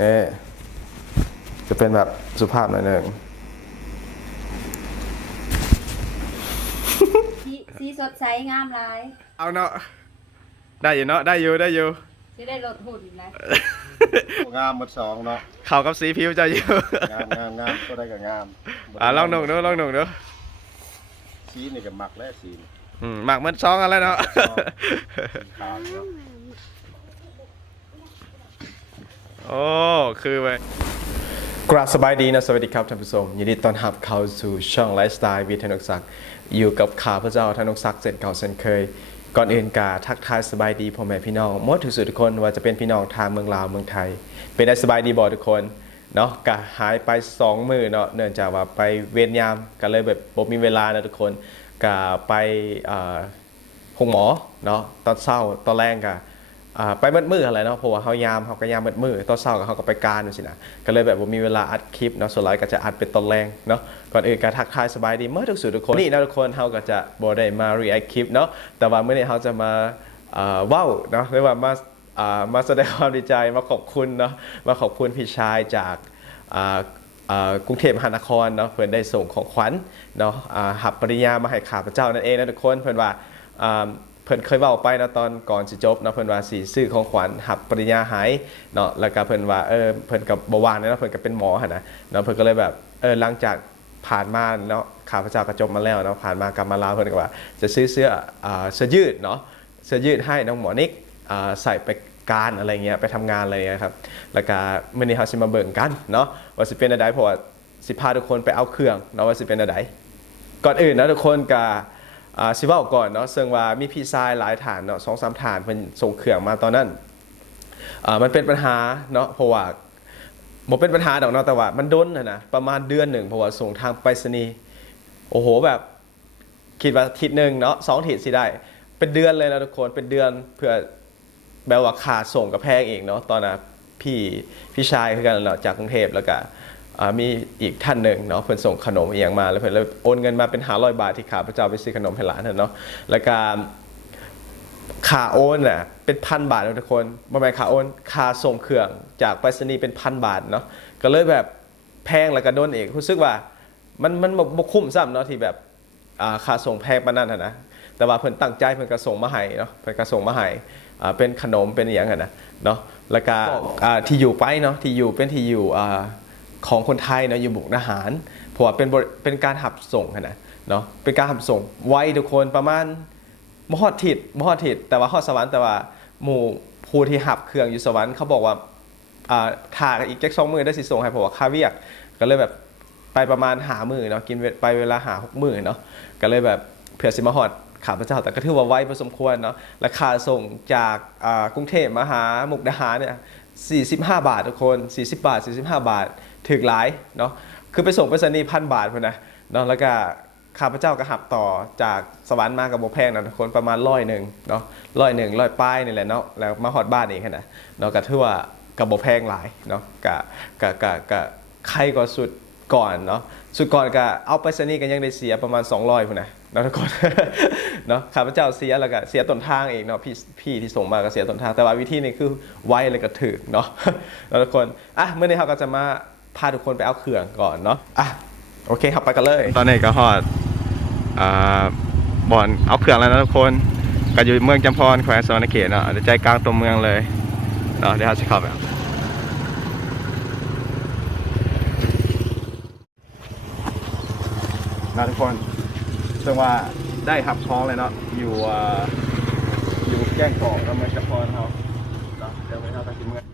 นี่จะเป็นแบบสุภาพหน่อยหนึ่งสีสีสดใสงามหลายเอาเนาะได้อยู่เนาะได้อยู่ได้อยู่จะได้ลดหุ่นนะงามหมดสองเนาะเข้ากับสีผิวจะอยู่ งามงามงามก็ได้กับงามอะลองหนุ่งดูลองหนุ่งดูสีนี่ก็หมักและสีนี่อืมหมักเหมันซองอะไรเนาะขาวเนาะ โอ้คือไปกราบสบายดีนะ สวัสดีครับท่านผู้ชมยินดีต้อนรับเข้าสู่ช่องไลฟ์สไตล์วิทยนกศักดิ์อยู่กับข้าพเจ้าธนกศักดิ์เสร็จเก่าเช่นเคย ก่อนอื่นกาทักทายสบายดีพ่อแม่พี่น้องมดทุกสุดทุกคนว่าจะเป็นพี่น้องทางเมืองลาวเมืองไทย เป็นได้สบายดีบ่ทุกคนเนาะกะหายไปสองมือเนาะเนื่องจากว่าไปเวียนยามก็เลยแบบบ่มีเวลานะทุกคนกะไปหงหมอเนาะตอนเศร้าตอนแรกก็อ่า ไปมืดมืออะไรเนาะเพราะว่าเขายามเขาก็ยามมืดมือตอนเศร้าก็เขาก็ไปการดูสินะก็เลยแบบว่ามีเวลาอัดคลิปเนาะส่วนหลายก็จะอัดเป็นตอนแรงเนาะก่อนอื่นก็ทักทายสบายดีเมื่อทุกสุดทุกคนนี่นะทุกคนเขาก็จะบอได้มา react คลิปเนาะแต่ว่าเมื่อนี้เขาจะมาอ่าวเนาะหรือว่ามามาแสดงความดีใจมาขอบคุณเนาะมาขอบคุณพี่ชายจากกรุงเทพมหานครเนาะเพื่อนได้ส่งของขวัญเนาะหับปริญญามาให้ข้าพเจ้านั่นเองนะทุกคนเพื่อนว่า พื่นเคยเว้าไปนะตอนก่อนสิจบนะเพื่นว่าสีซื้อของขวัญหับปริญญาหายเนาะแล้วก็เพื่นว่าเออเพื่นกับบวานเนาะเพื่นก็เป็นหมอหั่นนะเนาะเพื่นก็เลยแบบเออหลังจากผ่านมาเนาะข้าพเจ้าก็จบมาแล้วเนาะผ่านมากลับมาลาวเพื่นก็ว่า จะซื้อเสื้ออ่าเสื้อยืดเนาะเสื้อยืดให้น้องหมอนิกอ่าใส่ไปการอะไรเงี้ยไปทำงานอะไรเงี้ยครับแล้วก็มื่อนี้เขาสิมาเบิ่งกันเนาะว่าสิเป็นอะไรเพราะว่าสิพาทุกคนไปเอาเครื่องเนาะว่าสิเป็นอะไรก่อนอื่นนะทุกคนกับ สิเว่าก่อนเนาะซึ่งว่ามีพี่ชายหลายฐานเนาะสองสามฐานเพิ่นส่งเครื่องมาตอนนั้นอ่ามันเป็นปัญหาเนาะเพราะว่าบ่เป็นปัญหาดอกเนาะแต่ว่า มันด้นนะนะประมาณเดือนหนึ่งเพราะว่าส่งทางไปรษณีย์โอ้โหแบบคิดว่าทิศหนึ่งเนาะสองทิศสิได้ เป็นเดือนเลยนะทุกคนเป็นเดือนเพื่อแบบว่าขาดส่งกับแพงเองเนาะตอนนั้นพี่พี่ชายคือกันเนาะจากกรุงเทพแล้วก็ มีอีกท่านหนึ่งเนาะเพิ่นส่งขนมอหย่างมาแล้วเพิ่นเลยโอนเงินมาเป็นหาร้อยบาทที่ขาพระเจ้าไปซื้อขนมให้หลานเนาะแล้วก็ค่าโอนน่ะเป็นพันบาทนะทุกคนบ่แม่นค่าโอนค่าส่งเครื่องจากไปรษณีย์เป็นพันบาทเนาะก็เลยแบบแพงแล้วก็โดนเองรู้สึกว่ามันมันบ่บ่คุ้มซ้ำเนาะที่แบบอ่าค่าส่งแพงปานนั้นน่ะนะแต่ว่าเพิ่นตั้งใจเพิ่นก็ส่งมาให้เนาะเพิ่นก็ส่งมาให้อ่าเป็นขนมเป็นอหย่างกันนะเนาะแล้วก็อ่าที่อยู่ไปเนาะที่อยู่เป็นที่อยู่อ่า ของคนไทยเนาะอยู่บุกนาหารเพราะว่าเป็นเป็นการหับส่งนะเนาะเป็นการหับส่งไวทุกคนประมาณมฮอดทิศมฮอดทิศแต่ว่าฮอดสวรรค์แต่ว่าหมู่ผู้ที่หับเครื่องอยู่สวรรค์เขาบอกว่าอ่าถ่าอีกแจ็คสองมือได้สิส่งให้เพราะว่าค่าเวียก ก็เลยแบบไปประมาณหามือเนาะกินไปเวลาหาหกมือเนาะก็เลยแบบเผื่อสิมาอดขาพเจ้าแต่ก็ถือว่าไวพอสมควรเนาะราคาส่งจากอ่ากรุงเทพมาหามุกดาหารเนี่ย45 บาททุกคน 40 บาท 45 บาท ถึกหลายเนาะคือไปส่งไปรษณีย์พันบาทพุ่นนะเนาะแล้วก็ข้าพเจ้าก็หับต่อจากสวรรค์มากับโบแพงนะทุกคนประมาณร้อยหนึ่งเนาะร้อยหนึ่งร้อยป้ายนี่แหละเนาะแล้วมาฮอดบ้านเองนะเนาะก็ถือว่ากับโบแพงหลายเนาะกะกะกะกะใครก็สุดก่อนเนาะสุดก่อนก็เอาไปรษณีกันยังได้เสียประมาณ 200พุ่นนะเนาะทุกคนเนาะข้าพเจ้าเสียแล้วก็เสียต้นทางเองเนาะพี่พี่ที่ส่งมาก็เสียต้นทางแต่ว่าวิธีนี้คือไวเลยก็ถึกเนาะนะทุกคนอะเมื่อนี้เราก็จะมา พาทุกคนไปเอาเครื่องก่อนเนาะอะโอเคครับไปกันเลย ตอนนี้ก็ฮอดอ่าบ่อนเอาเครื่องแล้วนะทุกคนก็อยู่เมืองจำพรแขวงสวรรณเขตเนาะใจกลางตัวเมืองเลยเนาะเดี๋ยวเราจะเข้าไปเอานะทุกคนซึ่งว่าได้ขับคล้องเลยเนาะอยู่อ่าอยู่แก้งกอกแล้วเมืองจำพรเขาเนาะเดี๋ยวไปเท่าตะกี้เมือง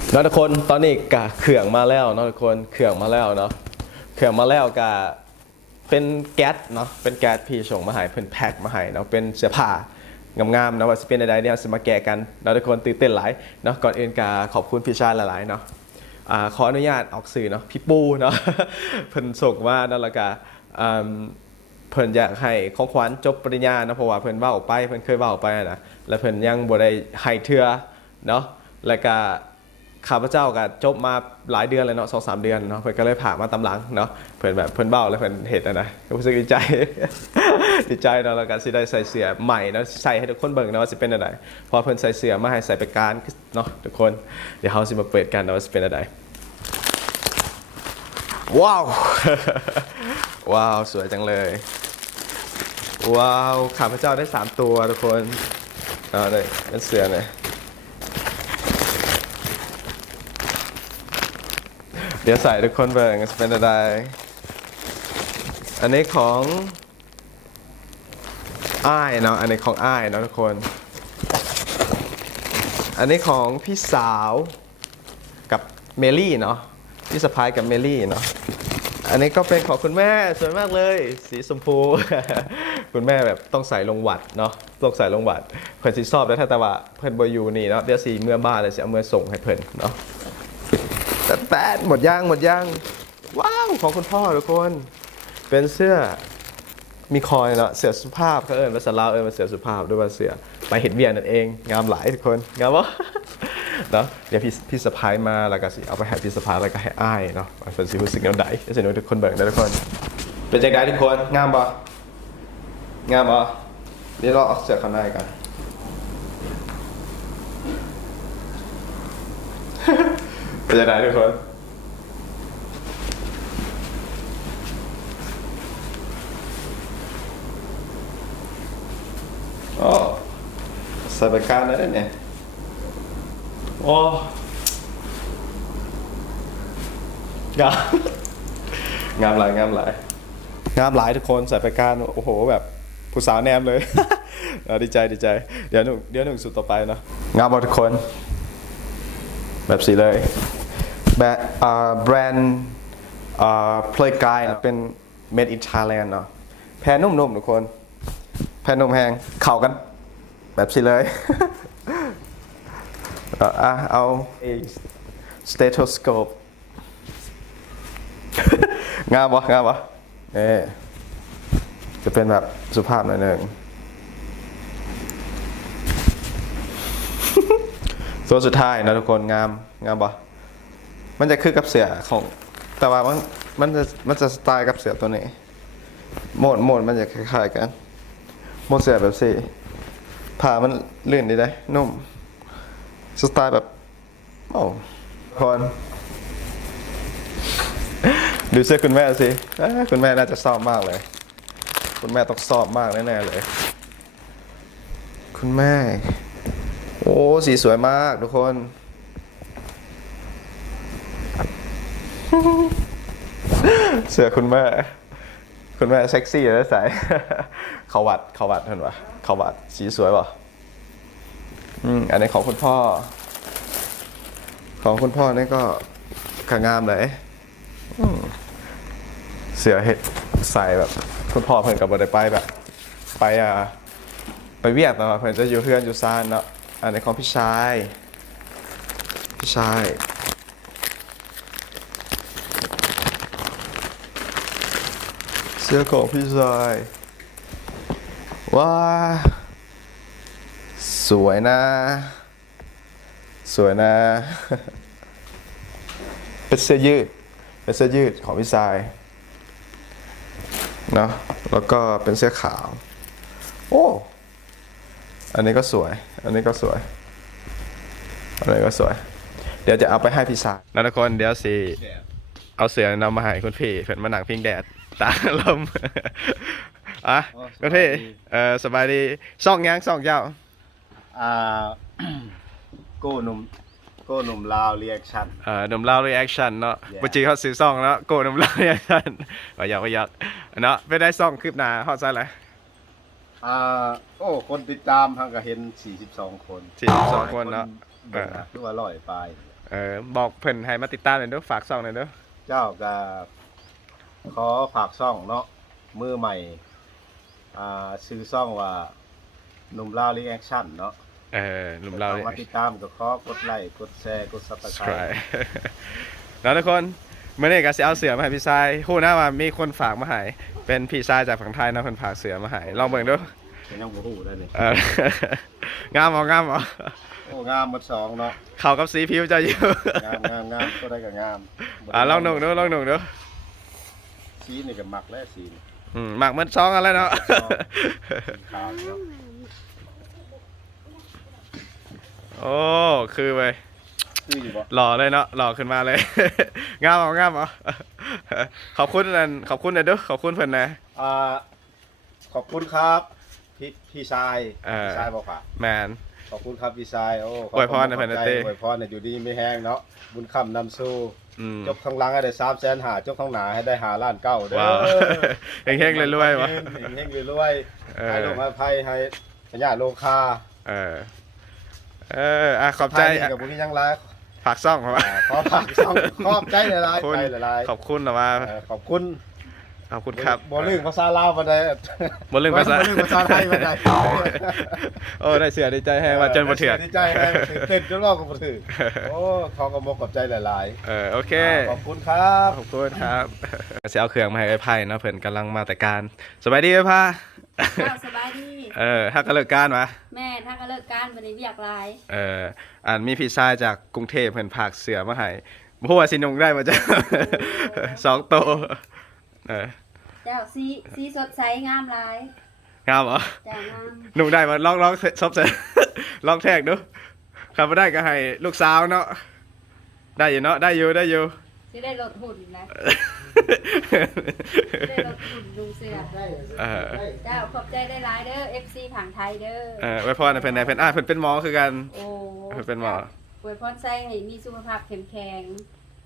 เนาะทุกคนตอนนี้กะเขื่องมาแล้วเนาะทุกคนเขื่องมาแล้วเนาะเขื่องมาแล้วกะเป็นแก๊สเนาะเป็นแก๊สพี่ส่งมาให้เพิ่นแพ็คมาให้เนาะเป็นเสื้อผ้างามๆนะว่าสิเป็นอะไรเนี่ยสิมาแกะกันเนาะทุกคนตื่นเต้นหลายเนาะก่อนอื่นกะขอบคุณพี่ชาหลายๆเนาะอ่าขออนุญาตออกสื่อเนาะพี่ปูเนาะเพิ่นส่งมาเนาะแล้วก็อืมเพิ่นอยากให้ของขวัญจบปริญญาเนาะเพราะว่าเพิ่นเว้าไปเพิ่นเคยเว้าไปนะแล้วเพิ่นยังบ่ได้ให้เทื่อเนาะแล้วก็ ข้าพเจ้าก็จบมาหลายเดือนเลยเนาะสองสามเดือนเนาะเพิ่อนก็เลยผ่ามาตำหลังเนาะเพิ่อนแบบเพิ่อนเบ้าแล้วเพิ่อนเห็นอะนะก็รู้สึกดีใจดีใจเนาะแล้วก็สิได้ใส่เสื้อใหม่เนาะใส่ให้ทุกคนเบิ่งเนาะว่าสิเป็นอะไรพอเพิ่อนใส่เสื้อมาให้ใส่ไปการเนาะทุกคนเดี๋ยวเฮาสิมาเปิดกันเนาะว่าสิเป็นอะไรว้าวว้าวสวยจังเลยว้าวข้าพเจ้าได้สามตัวทุกคนเอาเลยเป็นเสื้อเลย เดี๋ยวใส่ทุกคนเบิ่งจะเป็นอะไร อันนี้ของอ้ายเนาะ อันนี้ของอ้ายเนาะทุกคน อันนี้ของพี่สาวกับเมลี่เนาะ พี่สะพายกับเมลี่เนาะ อันนี้ก็เป็นของคุณแม่สวยมากเลย สีชมพู คุณแม่แบบต้องใส่ลงหวัดเนาะต้องใส่ลงหวัด เพิ่นสิชอบแล้วถ้าแต่ว่าเพิ่นบอยู่นี่เนาะ เดี๋ยวสีเมื่อบ้านเลยสิเอาเมื่อส่งให้เพิ่นเนาะ แต่แป๊ดหมดย่างหมดย่างว้าวของคุณพ่อทุกคน เป็นเสื้อมีคอยเนาะเสื้อสุภาพเขาเอิญภาษาลาวเอิญว่าเสื้อสุภาพด้วยว่าเสื้อไปเห็นเวียนนั่นเองงามหลายทุกคนงามปะเนาะเดี๋ยวพี่พี่สะพายมาแล้วก็สิเอาไปให้พี่สะพายแล้วก็ให้อ้ายเนาะว่าเป็นสิรู้สึกแนวใดจะสนุกทุกคนเบิ่งนะทุกคน เป็นจังไดทุกคนงามปะงามปะเดี๋ยวเราเอาเสื้อข้างในกัน เป็นจังไดทุกคนโอ้ใส่ไปการได้เนี่ยโอ้งามงามหลายงามหลายงามหลายทุกคนใส่ไปการโอ้โหแบบผู้สาวแนมเลยเออดีใจดีใจ เดี๋ยวหนึ่งเดี๋ยวหนึ่งสุดต่อไปเนาะงามหมดทุกคน แบบสีเลย แบรนด์อ่าแบรนด์อ่า play guy นะเป็น made in Thailand เนาะแพรนุ่มๆทุกคน แพรนุ่มแหงเข่ากัน แบบสีเลยอะอะเอา stethoscope งามวะงามวะเอ๊จะเป็นแบบสุภาพหน่อยหนึ่งตัวสุดท้ายนะทุกคนงาม งามปะ มันจะคือกับเสือของ แต่ว่ามันมันจะมันจะสไตล์กับเสือตัวนี้โหมดโหมดมันจะคล้ายๆกันโหมดเสือแบบสี่ผ่ามันลื่นดีได้นุ่ม สไตล์แบบโอ้คนดูเสื้อคุณแม่สิคุณแม่น่าจะชอบมากเลย คุณแม่ต้องชอบมากแน่ๆเลย คุณแม่ โอ้สีสวยมากทุกคน เสื้อคุณแม่ คุณแม่เซ็กซี่เลยใส่เขาวัดเขาวัดเห็นปะเขาวัดสีสวยปะอืมอันนี้ของคุณพ่อ ของคุณพ่อนี่ก็ขางามเลยเสือเห็ดใส่แบบ คุณพ่อเพิ่นกับบได้ไปแบบ ไปอ่าไปเวียดเนาะเพิ่นจะอยู่เพื่อนอยู่ซานเนาะอันนี้ของพี่ชาย พี่ชาย สื้อของพี่ชายว้าสวยนะ สวยนะ เป็นเสื้อยืด เป็นเสื้อยืดของพี่ชายเนาะแล้วก็เป็นเสื้อขาว โอ้อันนี้ก็สวย อันนี้ก็สวย อันนี้ก็สวย เดี๋ยวจะเอาไปให้พี่ชายนะทุกคนเดี๋ยวสิ เอาเสือนำมาให้คุณพี่เพิ่นมาหนังพิงแดด ตาลมอะอ๋อคุณพี่สบายดีเออสบายดีซ่องยังซ่องยาวอ่าโก้หนุ่มโก้หนุ่มลาวเรีแอคชั่นเอ่อหนุ่มลาวรีแอคชั่นเนาะ Yeah. ปัจจุบันซื้อซ่องแล้วโกหนุ่มลาวรีแอคชั่นว่าอยากว่าอยากเนาะไปได้ซ่องคืบหน้าฮอดซะแล้วอ่าโอ้คนติดตามทางก็เห็น 42 คน42คนเนาะเบิ่งนะคือว่าร้อยปลายเออบอกเพิ่นให้มาติดตามหน่อยเด้อฝากซ่องหน่อยเด้อเจ้าก็ ขอฝากซ่องเนาะมือใหม่อ่าซื้อซ่องว่าหนุ่มลาวรีแอคชั่นเนาะเออหนุ่มลาวรีเข้มาติดตามก็ขอกดไลค์กดแชร์กดซับสไครใช่ต์แล้วทุกคนเมื่อนี้ก็สิเอาเสือมาให้พี่ชายฮู้นะว่ามีคนฝากมาให้เป็นพี่ชายจากฝั่งไทยนะเพิ่นฝากเสือมาให้ลองเบิ่งดูเป็นยังบ่ฮู้ได้นี่เอองามบ่งามบ่โอ้งามหมดสองเนาะเข้ากับสีผิวเจ้าอยู่งามงามงามก็ได้ก็งามอ่าลองหนุ่งดูลองหนุ่งดู สีนี่ก็มักแล้วสีนี่อืมหมักเหมันซองอะไรเนาะ ขาวเนาะโอ้คือไปคืออยู่บ่หล่อเลยเนาะหล่อขึ้นมาเลย งามบ่งามบ่ขอบคุณนันขอบคุณนะเด้อขอบคุณเพิ่นนะ อ่าขอบคุณครับ พี่พี่ชายเออ พี่ชายบอกว่า แมน ขอบคุณครับพี่ชายโอ้ขบอวยพรคุณนะเพิ่นนะขอบใจเต้อวยพรเนี่ยอยู่ดีไม่แห้งเนาะบุญคำนำสู้อืมจบข้างหลังให้ได้สามแสนหาจบข้างหน้าให้ได้หาล้านเก้าเด้อว้าวเฮงๆรวยๆวะ เฮงๆรวยเอๆอ ให้ลงมาภัยให้พญาโลคาเออ เอออะขอบใจไทยนี่กับบุญยังไรฝากซ่องเขาว่าขอฝากช่องขอบใจหลายขอบๆคุณใจหลายขอบคุณนะว่าๆเออขอบคุณ ขอบคุณครับบ่ลืมภาษาลาวบ่ได้บ่ลืมภาษาบ่ลืมภาษาไทยบ่ได้โอ้ได้เสียดีใจให้ว่าจนบ่เถื่อนดีใจให้ตื่นเต้นจนว่าก็บ่ถือโอ้ขอกระมกขอบใจหลายเออโอเคๆขอบคุณครับขอบคุณครับเสียเอาเครื่องมาให้ไอ้ไพ่เนาะเพิ่นกำลังมาแต่การสบายดีไอ้พ่าเจ้าสบายดีเออถ้าก็เลิกการวะแม่ถ้าก็เลิกการวันนี้เวียกหลายเอออันมีพี่ชายจากกรุงเทพเพิ่นผากเสือมาให้บ่ฮู้ว่าสินุ่งได้บ่จ้ะสองโตวเออ เจ้าสีสีสดใสงามหลายงามเหรอเจ้างามนุ่งได้บ่ลองลองซบเสร็จลองแทกดูครับบ่ได้ก็ให้ลูกสาวเนาะได้อยู่เนาะได้อยู่ได้อยู่ สิได้ลดหุ่นนะได้ลดหุ่นลุงเสือเออเจ้าขอบใจได้หลายๆเด้อ FC ผังไทยเด้อเออไว้พรให้เพิ่นได้เพิ่นอ่าเพิ่นเป็นหมอคือกัน โอ้เพิ่นเป็นหมอ อวยพรใส่ให้มีสุขภาพเข้มแข็ง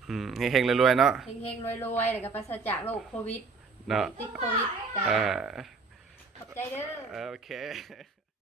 อืมเฮงๆรวยๆเนาะ เฮงๆรวยๆแล้วก็ปราศจากโรคโควิด เนาะติดโควิดจ้าเออขอบใจเด้อ โอเค